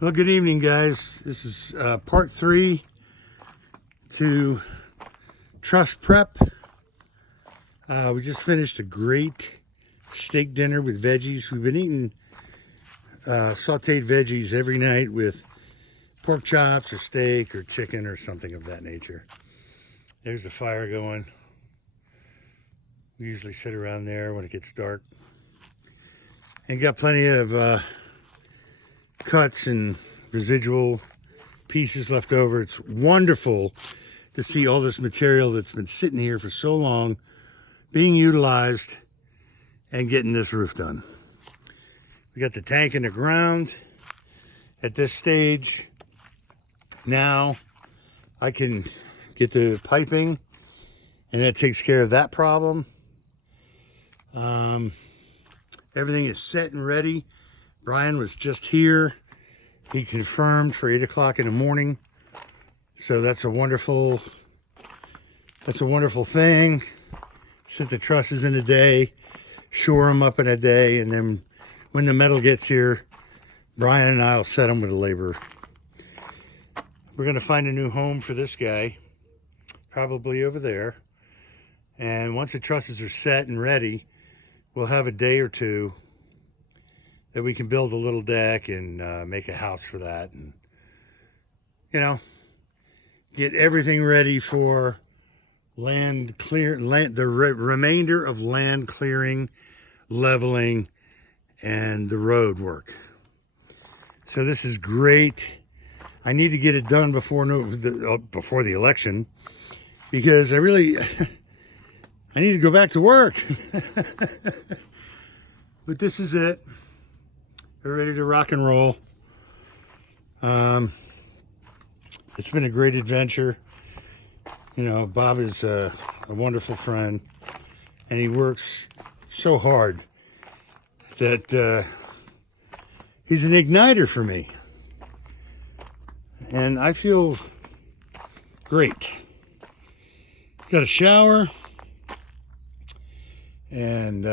Well, good evening, guys. This is part 3 to truss prep. We just finished a great steak dinner with veggies. We've been eating sauteed veggies every night with pork chops or steak or chicken or something of that nature. There's the fire going. We usually sit around there when it gets dark. And got plenty of cuts and residual pieces left over. It's wonderful to see all this material that's been sitting here for so long being utilized and getting this roof done. We got the tank in the ground at this stage. Now I can get the piping and that takes care of that problem. Everything is set and ready. Brian was just here. He confirmed for 8 o'clock in the morning. So that's a wonderful thing. Set the trusses in a day, shore them up in a day, and then when the metal gets here, Brian and I will set them with a laborer. We're gonna find a new home for this guy, probably over there. And once the trusses are set and ready, we'll have a day or two that we can build a little deck and make a house for that, and get everything ready for the remainder of land clearing, leveling, and the road work. So this is great. I need to get it done before the election, because I need to go back to work. But this is it. We're ready to rock and roll. It's been a great adventure. Bob is a wonderful friend, and he works so hard that he's an igniter for me. And I feel great. Got a shower, and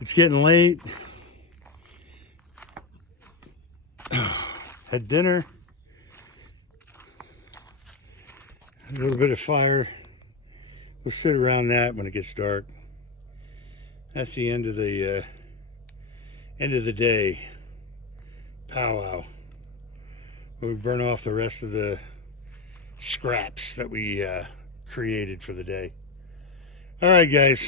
it's getting late. Had dinner, a little bit of fire. We'll sit around that when it gets dark. That's the end of the day powwow. We burn off the rest of the scraps that we created for the day. All right, guys.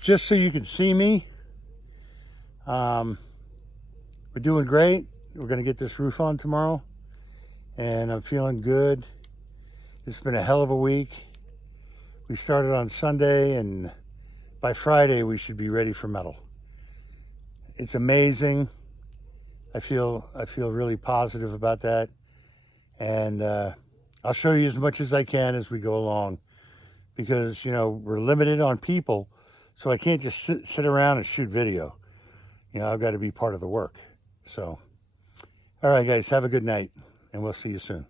Just so you can see me, we're doing great. We're going to get this roof on tomorrow, and I'm feeling good. It's been a hell of a week. We started on Sunday, and by Friday we should be ready for metal. It's amazing. I feel really positive about that, and I'll show you as much as I can as we go along, because we're limited on people, so I can't just sit around and shoot video. I've got to be part of the work. So, all right, guys, have a good night, and we'll see you soon.